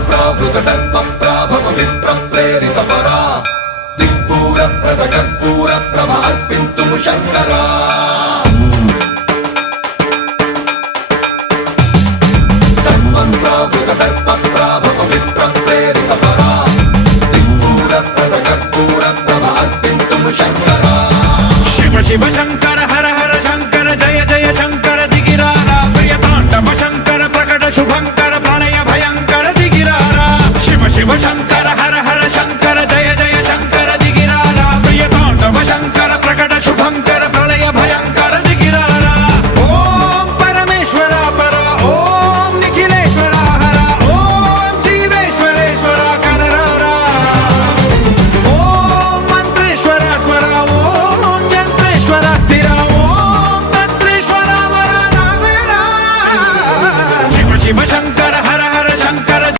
ప్రావృత దర్ప ప్రాభవ విప్ర ప్రేరిత పరా దిక్పూర ప్రద కర్పూర ప్రభ అర్పింతుము శంకరా సర్వం ప్రావృత దర్ప ప్రాభవ విప్ర ప్రేరిత పరా దిక్పూర ప్రద కర్పూర ప్రభ అర్పింతుము శంకరా శివ శివ శంకర హర హర శంకర జయ జయ శంకర దిగిరారా ప్రియ తాండవ శంకర ప్రకట శుభంకర ప్రణయ భయంకర దిగిరారా శివ శివ శంకర